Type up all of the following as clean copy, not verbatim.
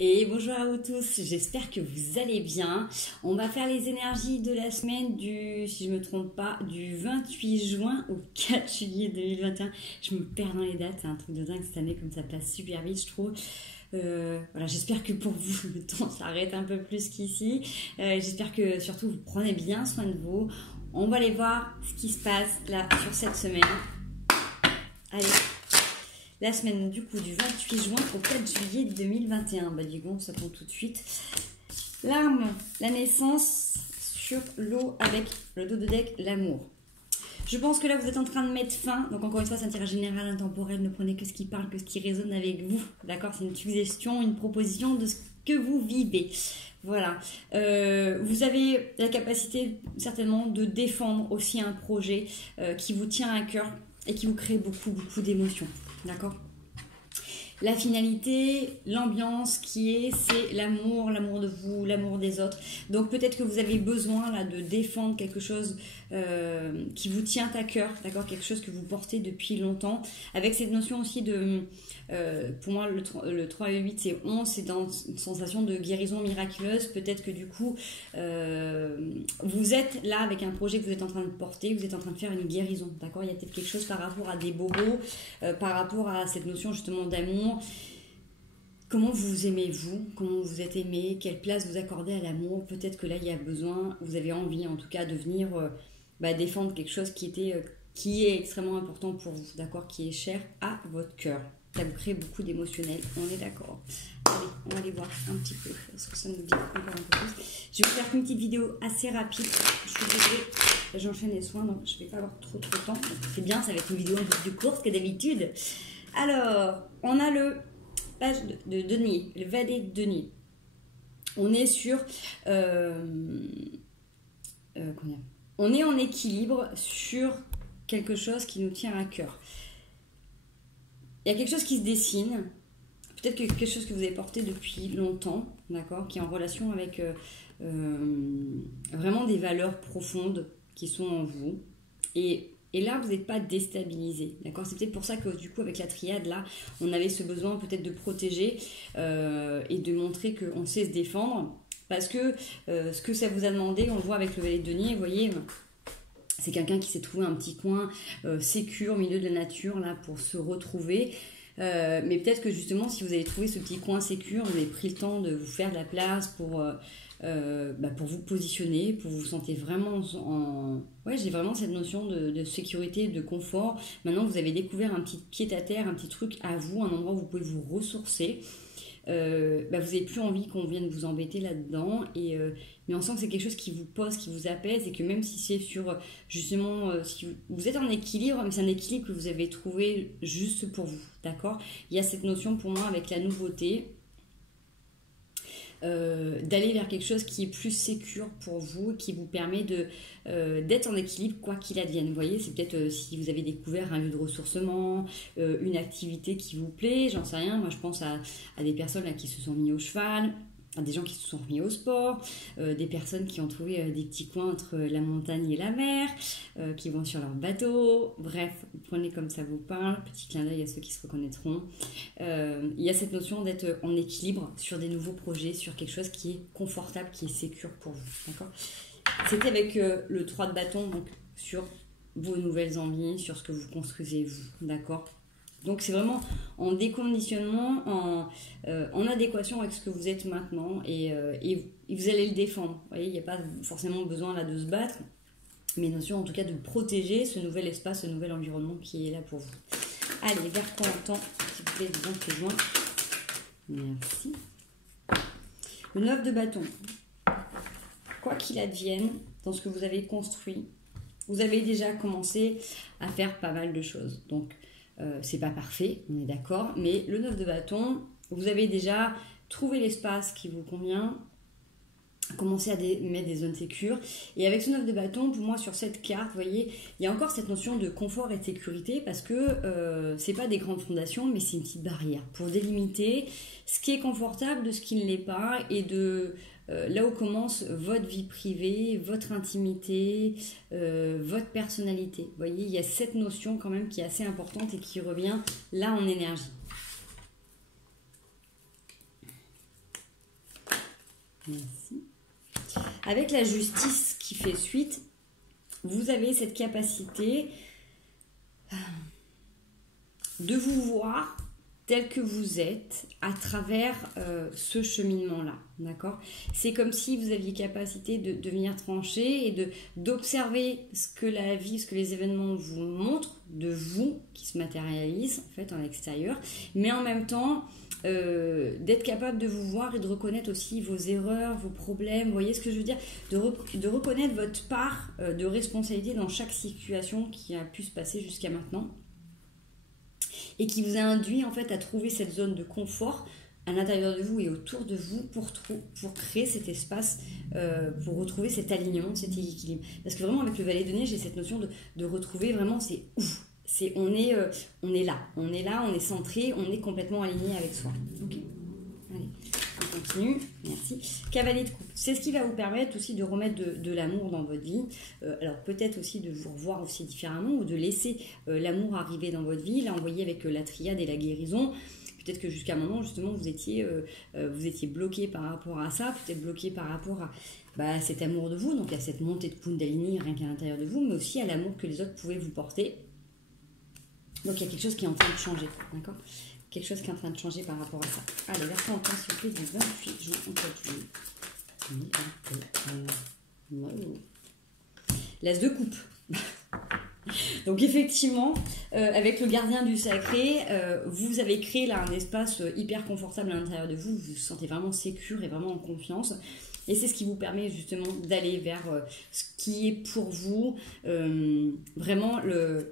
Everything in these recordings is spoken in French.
Et bonjour à vous tous, j'espère que vous allez bien. On va faire les énergies de la semaine du, si je ne me trompe pas, du 28 juin au 4 juillet 2021. Je me perds dans les dates, c'est un truc de dingue cette année, comme ça passe super vite je trouve. Voilà, j'espère que pour vous le temps s'arrête un peu plus qu'ici. J'espère que surtout vous prenez bien soin de vous. On va aller voir ce qui se passe là sur cette semaine. Allez, la semaine du coup du 28 juin au 4 juillet 2021. Bah du coup, ça tombe tout de suite. L'arme, la naissance sur l'eau avec le dos de deck, l'amour. Je pense que là, vous êtes en train de mettre fin. Donc, encore une fois, c'est un tirage général, intemporel. Ne prenez que ce qui parle, que ce qui résonne avec vous. D'accord? C'est une suggestion, une proposition de ce que vous vivez. Voilà. Vous avez la capacité, certainement, de défendre aussi un projet qui vous tient à cœur et qui vous crée beaucoup d'émotions. D'accord? La finalité, l'ambiance c'est l'amour de vous, l'amour des autres. Donc peut-être que vous avez besoin là de défendre quelque chose qui vous tient à cœur, d'accord, quelque chose que vous portez depuis longtemps. Avec cette notion aussi de, pour moi le 3 et 8 c'est 11, c'est dans une sensation de guérison miraculeuse. Peut-être que du coup vous êtes là avec un projet que vous êtes en train de porter, vous êtes en train de faire une guérison, d'accord. Il y a peut-être quelque chose par rapport à des bobos, par rapport à cette notion justement d'amour. Comment vous aimez vous, comment vous êtes aimé, quelle place vous accordez à l'amour. Peut-être que là il y a besoin, vous avez envie en tout cas de venir défendre quelque chose qui est extrêmement important pour vous, d'accord, qui est cher à votre cœur. Ça vous crée beaucoup d'émotionnel, on est d'accord. Allez, on va aller voir un petit peu ce que ça nous dit encore un peu plus. Je vais vous faire une petite vidéo assez rapide. Je suis désolée, j'enchaîne les soins donc je ne vais pas avoir trop de temps. C'est bien, ça va être une vidéo un peu plus courte que d'habitude. Alors, on a le page de denier, le valet de denier. On est sur on est en équilibre sur quelque chose qui nous tient à cœur. Il y a quelque chose qui se dessine, peut-être quelque chose que vous avez porté depuis longtemps, d'accord, qui est en relation avec vraiment des valeurs profondes qui sont en vous. Et là, vous n'êtes pas déstabilisé, d'accord. C'est peut-être pour ça que du coup, avec la triade, là, on avait ce besoin peut-être de protéger et de montrer qu'on sait se défendre. Parce que ce que ça vous a demandé, on le voit avec le valet de denier, vous voyez, c'est quelqu'un qui s'est trouvé un petit coin sécure au milieu de la nature, là, pour se retrouver. Mais peut-être que justement, si vous avez trouvé ce petit coin sécure, vous avez pris le temps de vous faire de la place pour vous positionner, pour vous sentir vraiment en... Ouais, j'ai vraiment cette notion de sécurité, de confort. Maintenant, vous avez découvert un petit pied-à-terre, un petit truc à vous, un endroit où vous pouvez vous ressourcer. Vous n'avez plus envie qu'on vienne vous embêter là-dedans. Mais on sent que c'est quelque chose qui vous pose, qui vous apaise, et que même si c'est sur, justement, si vous êtes en équilibre, mais c'est un équilibre que vous avez trouvé juste pour vous, d'accord. Il y a cette notion pour moi avec la nouveauté, d'aller vers quelque chose qui est plus sécure pour vous, qui vous permet d'être en équilibre quoi qu'il advienne. Vous voyez, c'est peut-être si vous avez découvert un lieu de ressourcement, une activité qui vous plaît, j'en sais rien. Moi, je pense à des personnes là, qui se sont mis au cheval, à des gens qui se sont remis au sport, des personnes qui ont trouvé des petits coins entre la montagne et la mer, qui vont sur leur bateau. Bref, prenez comme ça vous parle. Petit clin d'œil à ceux qui se reconnaîtront. Il y a cette notion d'être en équilibre sur des nouveaux projets, sur quelque chose qui est confortable, qui est sécure pour vous. D'accord. C'était avec le 3 de bâton, donc sur vos nouvelles envies, sur ce que vous construisez vous. D'accord. Donc c'est vraiment en déconditionnement, en adéquation avec ce que vous êtes maintenant et vous allez le défendre. Vous voyez, il n'y a pas forcément besoin là de se battre, mais notion en tout cas de protéger ce nouvel espace, ce nouvel environnement qui est là pour vous. Allez, vers quoi on tend, s'il vous plaît, du 28 juin. Merci. Le 9 de bâton. Quoi qu'il advienne dans ce que vous avez construit, vous avez déjà commencé à faire pas mal de choses. Donc, c'est pas parfait, on est d'accord, mais le 9 de bâton, vous avez déjà trouvé l'espace qui vous convient, commencé à mettre des zones sécures. Et avec ce 9 de bâton, pour moi, sur cette carte, vous voyez, il y a encore cette notion de confort et de sécurité parce que c'est pas des grandes fondations, mais c'est une petite barrière pour délimiter ce qui est confortable de ce qui ne l'est pas et de là où commence votre vie privée, votre intimité, votre personnalité. Vous voyez, il y a cette notion quand même qui est assez importante et qui revient là en énergie. Merci. Avec la justice qui fait suite, vous avez cette capacité de vous voir tel que vous êtes à travers ce cheminement-là, d'accord? C'est comme si vous aviez capacité de venir trancher et d'observer ce que la vie, ce que les événements vous montrent de vous, qui se matérialisent en fait en l'extérieur, mais en même temps d'être capable de vous voir et de reconnaître aussi vos erreurs, vos problèmes, vous voyez ce que je veux dire, de reconnaître votre part de responsabilité dans chaque situation qui a pu se passer jusqu'à maintenant, et qui vous a induit en fait à trouver cette zone de confort à l'intérieur de vous et autour de vous pour créer cet espace, pour retrouver cet alignement, cet équilibre. Parce que vraiment avec le valet de neige, j'ai cette notion de retrouver vraiment, c'est ouf, on est là, on est centré, on est complètement aligné avec soi. Ok, allez, on continue, merci. Cavalier de coupe, c'est ce qui va vous permettre aussi de remettre de l'amour dans votre vie. Alors peut-être aussi de vous revoir aussi différemment ou de laisser l'amour arriver dans votre vie. Là on voyait avec la triade et la guérison, peut-être que jusqu'à un moment justement vous étiez bloqué par rapport à ça, peut-être bloqué par rapport à cet amour de vous, donc à cette montée de Kundalini rien qu'à l'intérieur de vous, mais aussi à l'amour que les autres pouvaient vous porter. Donc il y a quelque chose qui est en train de changer, d'accord? Quelque chose qui est en train de changer par rapport à ça. Allez, versons encore s'il vous plaît du 28 juin au 4 juillet. L'as de coupe. Donc effectivement, avec le gardien du sacré, vous avez créé là un espace hyper confortable à l'intérieur de vous. Vous vous sentez vraiment sécure et vraiment en confiance. Et c'est ce qui vous permet justement d'aller vers ce qui est pour vous vraiment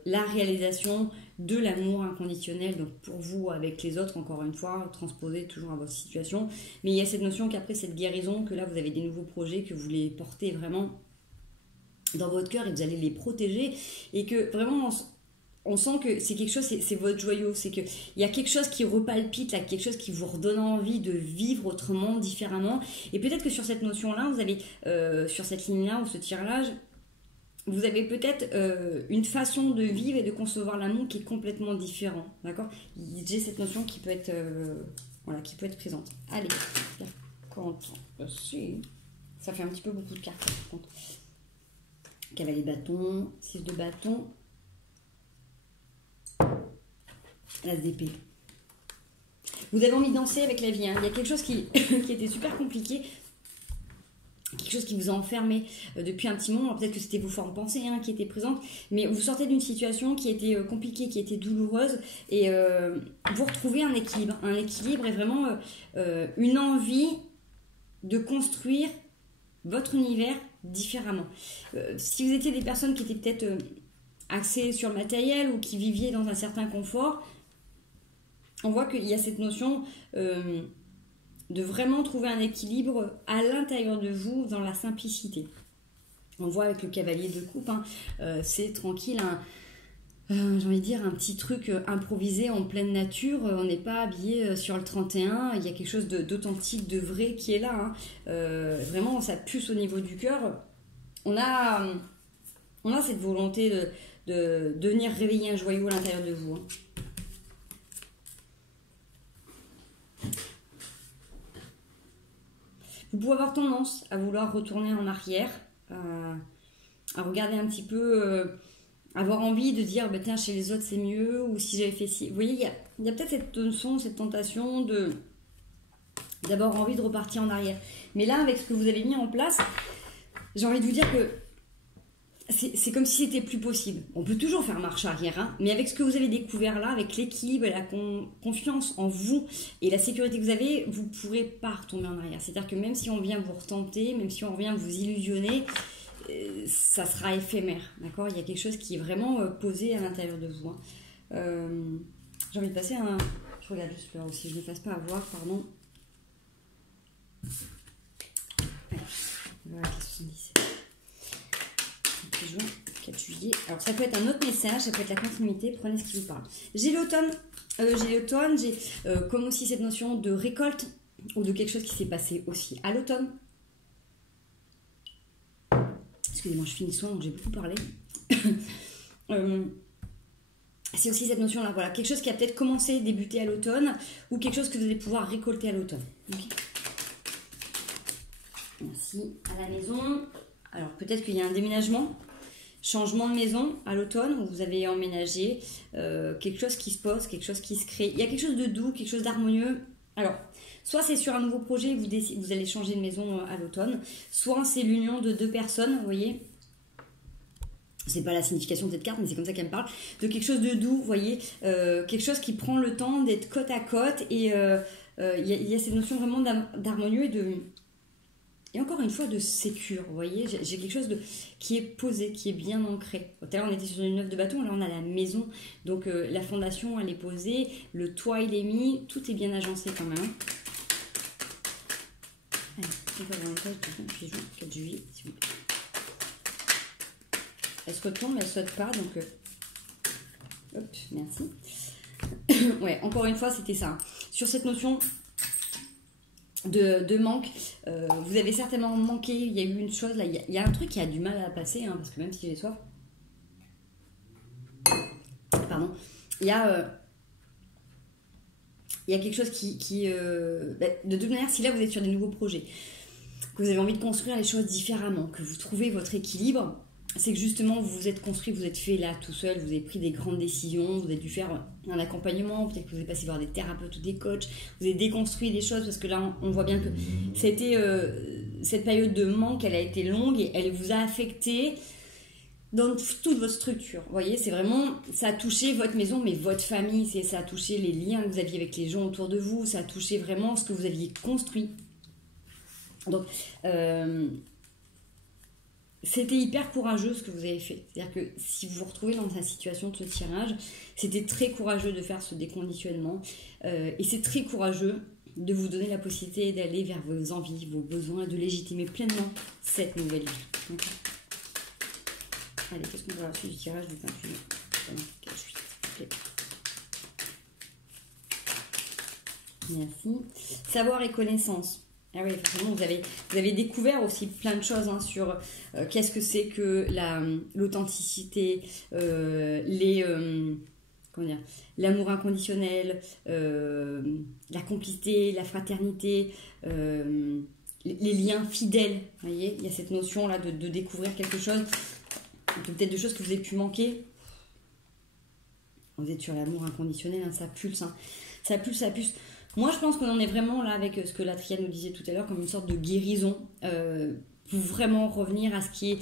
la réalisation de l'amour inconditionnel, donc pour vous avec les autres, encore une fois, transposé toujours à votre situation. Mais il y a cette notion qu'après cette guérison, que là vous avez des nouveaux projets, que vous les portez vraiment dans votre cœur et vous allez les protéger, et que vraiment on sent que c'est quelque chose, c'est votre joyau, c'est qu'il y a quelque chose qui repalpite, là, quelque chose qui vous redonne envie de vivre autrement, différemment. Et peut-être que sur cette notion-là, vous avez, sur cette ligne-là ou ce tirage, vous avez peut-être une façon de vivre et de concevoir l'amour qui est complètement différent, d'accord? J'ai cette notion qui peut être, qui peut être présente. Allez, quand ça fait un petit peu beaucoup de cartes, par contre. Cavalier de bâton, 6 de bâton, l'as d'épée. Vous avez envie de danser avec la vie, hein. Il y a quelque chose qui était super compliqué, quelque chose qui vous a enfermé depuis un petit moment. Peut-être que c'était vos formes pensées qui étaient présentes, mais vous sortez d'une situation qui était compliquée, qui était douloureuse, et vous retrouvez un équilibre et vraiment une envie de construire votre univers différemment. Si vous étiez des personnes qui étaient peut-être axées sur le matériel ou qui viviez dans un certain confort, on voit qu'il y a cette notion de vraiment trouver un équilibre à l'intérieur de vous dans la simplicité. On voit avec le cavalier de coupe, c'est tranquille, j'ai envie de dire un petit truc improvisé en pleine nature. On n'est pas habillé sur le 31, il y a quelque chose d'authentique, de vrai qui est là. Vraiment, ça pulse au niveau du cœur. On a cette volonté de venir réveiller un joyau à l'intérieur de vous. Vous pouvez avoir tendance à vouloir retourner en arrière, à regarder un petit peu, avoir envie de dire tiens, chez les autres c'est mieux, ou si j'avais fait ci. Vous voyez, il y a peut-être cette notion, cette tentation d'avoir envie de repartir en arrière. Mais là, avec ce que vous avez mis en place, j'ai envie de vous dire que c'est comme si c'était plus possible. On peut toujours faire marche arrière, mais avec ce que vous avez découvert là, avec l'équilibre et la confiance en vous et la sécurité que vous avez, vous ne pourrez pas retomber en arrière. C'est-à-dire que même si on vient vous retenter, même si on vient vous illusionner, ça sera éphémère, d'accord? Il y a quelque chose qui est vraiment posé à l'intérieur de vous. J'ai envie de passer un... Je regarde juste là aussi, je ne me fasse pas avoir, pardon. Allez, voilà, 77. Juin, 4 juillet. Alors ça peut être un autre message, ça peut être la continuité, prenez ce qui vous parle. J'ai l'automne, j'ai comme aussi cette notion de récolte ou de quelque chose qui s'est passé aussi à l'automne. Excusez-moi, je finis soin donc j'ai beaucoup parlé. C'est aussi cette notion là, voilà, quelque chose qui a peut-être commencé, débuté à l'automne, ou quelque chose que vous allez pouvoir récolter à l'automne. Okay. Merci. À la maison, alors peut-être qu'il y a un déménagement, changement de maison à l'automne, où vous avez emménagé, quelque chose qui se pose, quelque chose qui se crée. Il y a quelque chose de doux, quelque chose d'harmonieux. Alors, soit c'est sur un nouveau projet, vous allez changer de maison à l'automne, soit c'est l'union de deux personnes, vous voyez. C'est pas la signification de cette carte, mais c'est comme ça qu'elle me parle. De quelque chose de doux, vous voyez. Quelque chose qui prend le temps d'être côte à côte. Et il y a cette notion vraiment d'harmonieux et encore une fois de sécure, vous voyez. J'ai quelque chose qui est posé, qui est bien ancré. Tout à l'heure, on était sur une œuvre de bâton, là on a la maison. Donc la fondation, elle est posée, le toit, il est mis, tout est bien agencé quand même. Allez, on va voir une page de 4 juillet, s'il vous plaît. Elle se retombe, mais elle saute pas, donc hop, merci. Ouais, encore une fois, c'était ça. Sur cette notion de manque, vous avez certainement manqué. Il y a eu une chose là, il y a un truc qui a du mal à passer, hein, parce que même si j'ai soif, pardon, il y a quelque chose de toute manière, si là vous êtes sur des nouveaux projets, que vous avez envie de construire les choses différemment, que vous trouvez votre équilibre, c'est que justement vous vous êtes construit, vous êtes fait là tout seul, vous avez pris des grandes décisions, vous avez dû faire un accompagnement, peut-être que vous avez passé voir des thérapeutes ou des coachs, vous avez déconstruit des choses parce que là on voit bien que c'était cette période de manque, elle a été longue et elle vous a affecté dans toute votre structure. Vous voyez, c'est vraiment, ça a touché votre maison, mais votre famille, ça a touché les liens que vous aviez avec les gens autour de vous, ça a touché vraiment ce que vous aviez construit. Donc, c'était hyper courageux ce que vous avez fait. C'est-à-dire que si vous vous retrouvez dans la situation de ce tirage, c'était très courageux de faire ce déconditionnement. Et c'est très courageux de vous donner la possibilité d'aller vers vos envies, vos besoins, de légitimer pleinement cette nouvelle vie. Okay. Allez, qu'est-ce qu'on va avoir sur du tirage du 28 juillet. Merci. Savoir et connaissance. Ah oui, forcément, vous avez découvert aussi plein de choses, hein, sur qu'est-ce que c'est que l'authenticité, l'amour inconditionnel, la complicité, la fraternité, les liens fidèles. Vous voyez, il y a cette notion-là de découvrir quelque chose, peut-être de choses que vous avez pu manquer. Vous êtes sur l'amour inconditionnel, hein, ça pulse, hein. Ça pulse, ça pulse. Moi, je pense qu'on en est vraiment là avec ce que la triade nous disait tout à l'heure, comme une sorte de guérison, pour vraiment revenir à ce qui est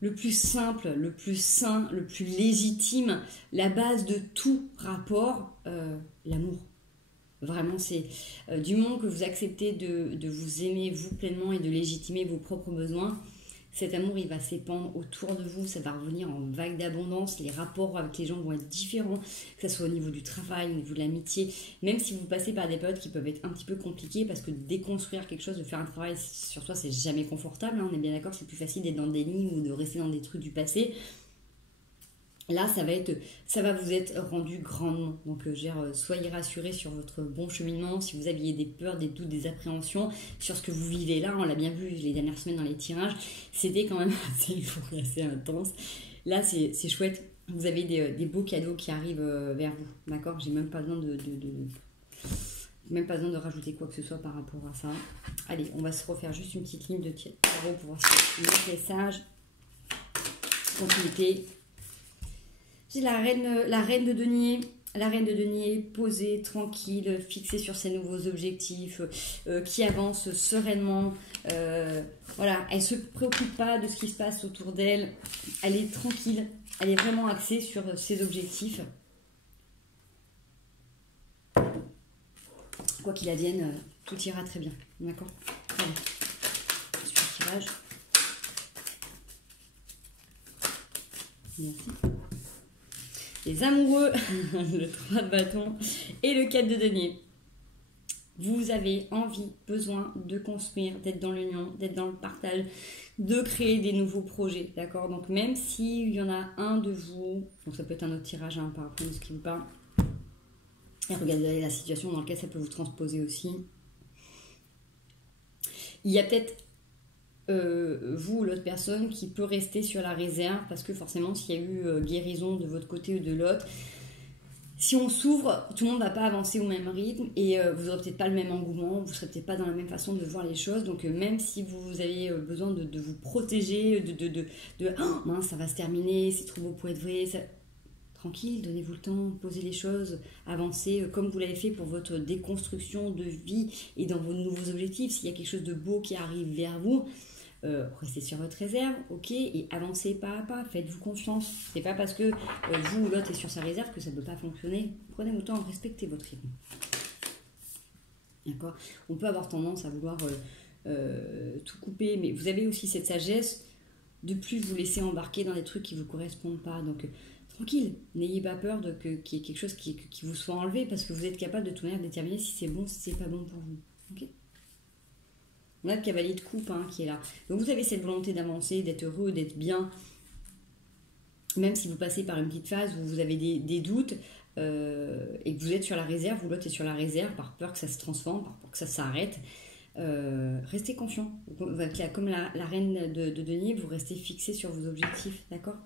le plus simple, le plus sain, le plus légitime, la base de tout rapport, l'amour. Vraiment, c'est du moment que vous acceptez de vous aimer vous pleinement et de légitimer vos propres besoins, cet amour, il va s'épandre autour de vous, ça va revenir en vague d'abondance, les rapports avec les gens vont être différents, que ce soit au niveau du travail, au niveau de l'amitié, même si vous passez par des périodes qui peuvent être un petit peu compliquées, parce que déconstruire quelque chose, de faire un travail sur soi, c'est jamais confortable, hein, on est bien d'accord, c'est plus facile d'être dans des lignes ou de rester dans des trucs du passé. Là, ça va vous être rendu grandement. Donc, soyez rassurés sur votre bon cheminement. Si vous aviez des peurs, des doutes, des appréhensions sur ce que vous vivez là, on l'a bien vu les dernières semaines dans les tirages, c'était quand même assez intense. Là, c'est chouette. Vous avez des beaux cadeaux qui arrivent vers vous. D'accord ? J'ai même pas besoin même pas besoin de rajouter quoi que ce soit par rapport à ça. Allez, on va se refaire juste une petite ligne de tarot pour voir si le message. Continuité. C'est la reine de denier. La reine de denier, posée, tranquille, fixée sur ses nouveaux objectifs, qui avance sereinement. Voilà, elle ne se préoccupe pas de ce qui se passe autour d'elle. Elle est tranquille. Elle est vraiment axée sur ses objectifs. Quoi qu'il advienne, tout ira très bien. D'accord ? Allez, je suis au tirage. Merci. Les amoureux, le 3 de bâton et le 4 de denier. Vous avez envie, besoin de construire, d'être dans l'union, d'être dans le partage, de créer des nouveaux projets, d'accord ? Donc même s'il y en a un de vous, donc ça peut être un autre tirage, hein, par rapport à ce qui vous parle, et regardez la situation dans laquelle ça peut vous transposer aussi. Il y a peut-être vous ou l'autre personne qui peut rester sur la réserve parce que forcément s'il y a eu guérison de votre côté ou de l'autre, si on s'ouvre, tout le monde ne va pas avancer au même rythme et vous n'aurez peut-être pas le même engouement, vous ne serez peut-être pas dans la même façon de voir les choses. Donc même si vous avez besoin de vous protéger, oh, mince, ça va se terminer, c'est trop beau pour être vrai, ça... tranquille, donnez-vous le temps, posez les choses, avancez comme vous l'avez fait pour votre déconstruction de vie et dans vos nouveaux objectifs. S'il y a quelque chose de beau qui arrive vers vous, restez sur votre réserve, ok, et avancez pas à pas, faites-vous confiance. C'est pas parce que vous ou l'autre est sur sa réserve que ça ne peut pas fonctionner. Prenez le temps, respectez votre rythme. D'accord. On peut avoir tendance à vouloir tout couper, mais vous avez aussi cette sagesse de plus vous laisser embarquer dans des trucs qui ne vous correspondent pas. Donc, tranquille, n'ayez pas peur qu'il y ait quelque chose qui vous soit enlevé parce que vous êtes capable de tout manière déterminer si c'est bon, si c'est pas bon pour vous. Ok. On a le cavalier de coupe qui est là. Donc vous avez cette volonté d'avancer, d'être heureux, d'être bien. Même si vous passez par une petite phase où vous avez des doutes et que vous êtes sur la réserve, ou l'autre est sur la réserve par peur que ça se transforme, par peur que ça s'arrête. Restez confiant. Comme la reine de denier, vous restez fixé sur vos objectifs, d'accord?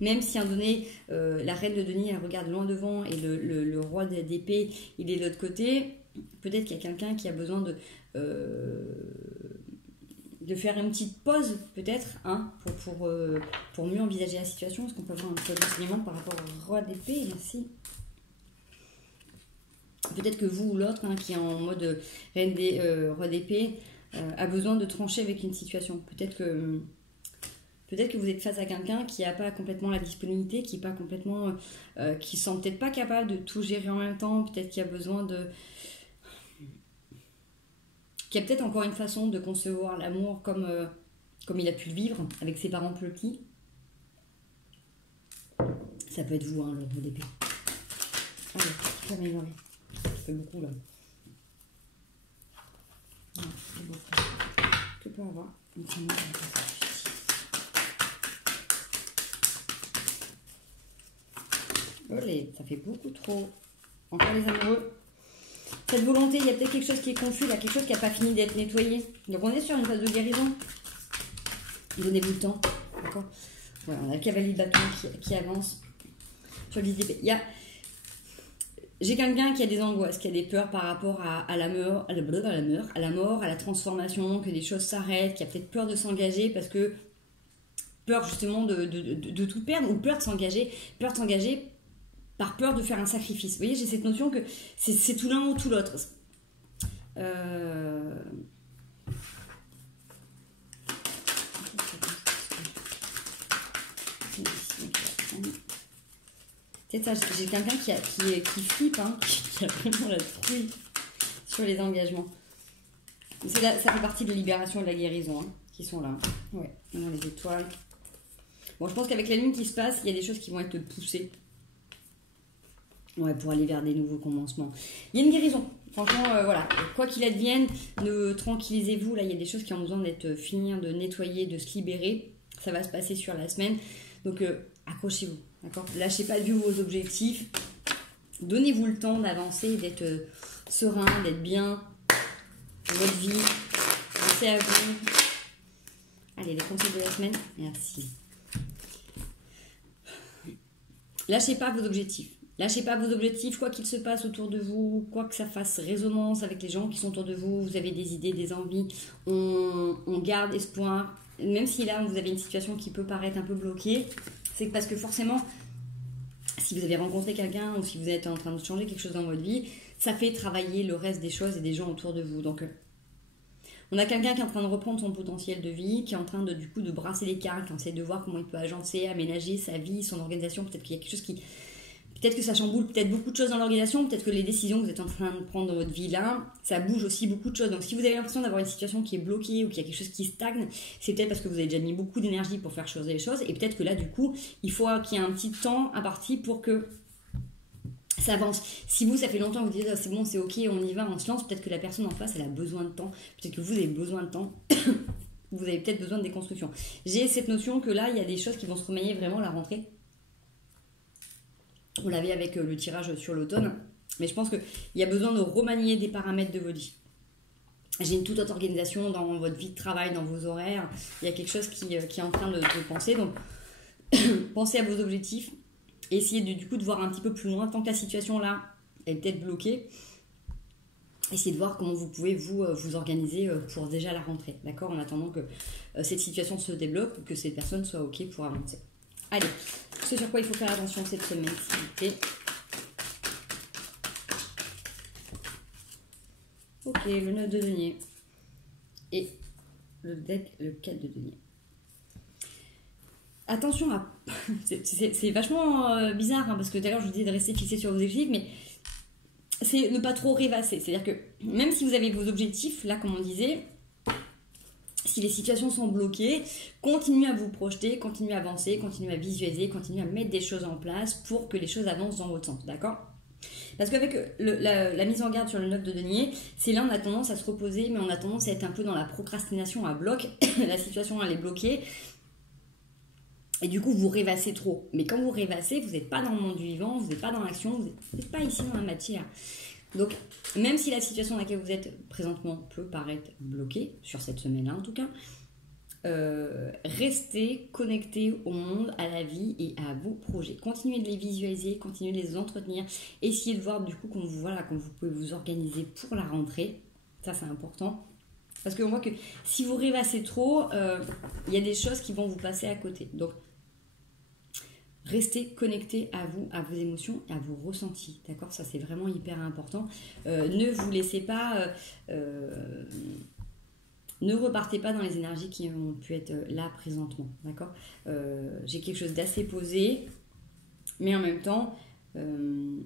Même si à un moment donné, la reine de denier, elle regarde loin devant et le roi d'épée, il est de l'autre côté, peut-être qu'il y a quelqu'un qui a besoin de faire une petite pause, peut-être, pour mieux envisager la situation. Est-ce qu'on peut avoir un peu d'enseignement par rapport au roi d'épée? Merci. Peut-être que vous ou l'autre, qui est en mode roi d'épée, a besoin de trancher avec une situation. Peut-être que vous êtes face à quelqu'un qui n'a pas complètement la disponibilité, qui ne sent peut-être pas capable de tout gérer en même temps, peut-être qu'il a besoin qui a peut-être encore une façon de concevoir l'amour comme il a pu le vivre avec ses parents plus petits. Ça peut être vous, le roi d'épée. Allez, je vais m'améliorer. Ça fait beaucoup là. Ah, c'est beau. Que peut avoir une famille avec ça? Olé, ça fait beaucoup trop. Encore les amoureux. Cette volonté, il y a peut-être quelque chose qui est confus, il y a quelque chose qui n'a pas fini d'être nettoyé. Donc on est sur une phase de guérison. Donnez-vous le temps. D'accord. Voilà, on a le cavalier de bâton qui avance sur le vis d'épée. J'ai quelqu'un qui a des angoisses, qui a des peurs par rapport à la mort, à la mort, à la transformation, que des choses s'arrêtent, qui a peut-être peur de s'engager parce que peur justement de tout perdre ou peur de s'engager par peur de faire un sacrifice. Vous voyez, j'ai cette notion que c'est tout l'un ou tout l'autre. C'est ça, j'ai quelqu'un qui flippe, qui a vraiment la trouille sur les engagements. Ça fait partie de la libération et de la guérison, qui sont là. Ouais, on a les étoiles. Bon, je pense qu'avec la lune qui se passe, il y a des choses qui vont être poussées. Ouais, pour aller vers des nouveaux commencements. Il y a une guérison. Franchement, voilà. Quoi qu'il advienne, tranquillisez-vous. Là, il y a des choses qui ont besoin d'être finir, de nettoyer, de se libérer. Ça va se passer sur la semaine. Donc, accrochez-vous. D'accord ? Lâchez pas de vue vos objectifs. Donnez-vous le temps d'avancer, d'être serein, d'être bien dans votre vie. Pensez à vous. Allez, les conseils de la semaine. Merci. Lâchez pas vos objectifs. Lâchez pas vos objectifs, quoi qu'il se passe autour de vous, quoi que ça fasse résonance avec les gens qui sont autour de vous, vous avez des idées, des envies, on garde espoir. Même si là, vous avez une situation qui peut paraître un peu bloquée, c'est parce que forcément, si vous avez rencontré quelqu'un ou si vous êtes en train de changer quelque chose dans votre vie, ça fait travailler le reste des choses et des gens autour de vous. Donc, on a quelqu'un qui est en train de reprendre son potentiel de vie, qui est en train de brasser les cartes, qui essaie de voir comment il peut agencer, aménager sa vie, son organisation. Peut-être qu'il y a quelque chose qui... Peut-être que ça chamboule peut-être beaucoup de choses dans l'organisation, peut-être que les décisions que vous êtes en train de prendre dans votre vie là, ça bouge aussi beaucoup de choses. Donc si vous avez l'impression d'avoir une situation qui est bloquée ou qu'il y a quelque chose qui stagne, c'est peut-être parce que vous avez déjà mis beaucoup d'énergie pour faire changer les choses et peut-être que là du coup, il faut qu'il y ait un petit temps imparti pour que ça avance. Si vous, ça fait longtemps que vous dites oh, c'est bon, c'est ok, on y va, on se lance, peut-être que la personne en face, elle a besoin de temps, peut-être que vous avez besoin de temps. Vous avez peut-être besoin de déconstruction. J'ai cette notion que là, il y a des choses qui vont se remanier vraiment à la rentrée. On l'avait avec le tirage sur l'automne. Mais je pense qu'il y a besoin de remanier des paramètres de votre vie. J'ai une toute autre organisation dans votre vie de travail, dans vos horaires. Il y a quelque chose qui est en train de penser. Donc, pensez à vos objectifs. essayez du coup de voir un petit peu plus loin, tant que la situation là est peut-être bloquée. Essayez de voir comment vous pouvez vous organiser pour déjà la rentrée, d'accord, en attendant que cette situation se débloque ou que cette personne soit OK pour avancer. Allez, ce sur quoi il faut faire attention cette semaine, s'il vous plaît. Ok, le 9 de denier et le deck, le 4 de denier. Attention à... c'est vachement bizarre, hein, parce que tout à l'heure je vous disais de rester fixé sur vos objectifs, mais c'est ne pas trop rêvasser. C'est-à-dire que même si vous avez vos objectifs, là comme on disait, si les situations sont bloquées, continuez à vous projeter, continuez à avancer, continuez à visualiser, continuez à mettre des choses en place pour que les choses avancent dans votre sens, d'accord ? Parce qu'avec la mise en garde sur le 9 de denier, c'est là on a tendance à se reposer, mais on a tendance à être un peu dans la procrastination, à bloc. La situation elle est bloquée. Et du coup, vous rêvassez trop. Mais quand vous rêvassez, vous n'êtes pas dans le monde du vivant, vous n'êtes pas dans l'action, vous n'êtes pas ici dans la matière. Donc, même si la situation dans laquelle vous êtes présentement peut paraître bloquée, sur cette semaine-là en tout cas, restez connectés au monde, à la vie et à vos projets. Continuez de les visualiser, continuez de les entretenir. Essayez de voir du coup comment vous pouvez vous organiser pour la rentrée. Ça, c'est important. Parce qu'on voit que si vous rêvassez trop, il y a des choses qui vont vous passer à côté. Donc, restez connectés à vous, à vos émotions et à vos ressentis. D'accord ? Ça, c'est vraiment hyper important. Ne vous laissez pas... ne repartez pas dans les énergies qui ont pu être là présentement. D'accord ? J'ai quelque chose d'assez posé, mais en même temps, vous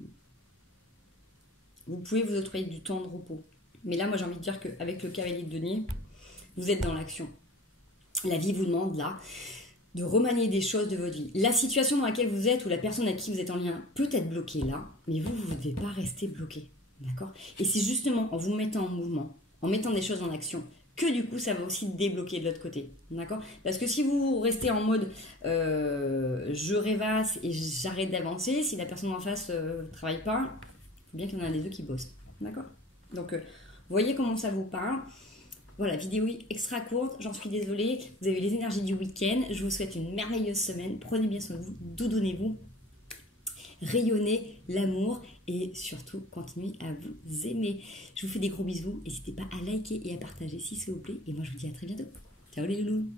pouvez vous octroyer du temps de repos. Mais là, moi, j'ai envie de dire qu'avec le cavalier de denier, vous êtes dans l'action. La vie vous demande, là, de remanier des choses de votre vie. La situation dans laquelle vous êtes ou la personne avec qui vous êtes en lien peut être bloquée là, mais vous ne devez pas rester bloqué. D'accord ? Et c'est justement en vous mettant en mouvement, en mettant des choses en action, que du coup, ça va aussi débloquer de l'autre côté. D'accord ? Parce que si vous restez en mode je rêvasse et j'arrête d'avancer, si la personne en face ne travaille pas, il faut bien qu'il y en a des deux qui bossent. D'accord ? Donc, voyez comment ça vous parle. Voilà, vidéo extra courte, j'en suis désolée. Vous avez eu les énergies du week-end. Je vous souhaite une merveilleuse semaine. Prenez bien soin de vous, doudonnez-vous, rayonnez l'amour et surtout continuez à vous aimer. Je vous fais des gros bisous. N'hésitez pas à liker et à partager si ça vous plaît. Et moi, je vous dis à très bientôt. Ciao les loulous!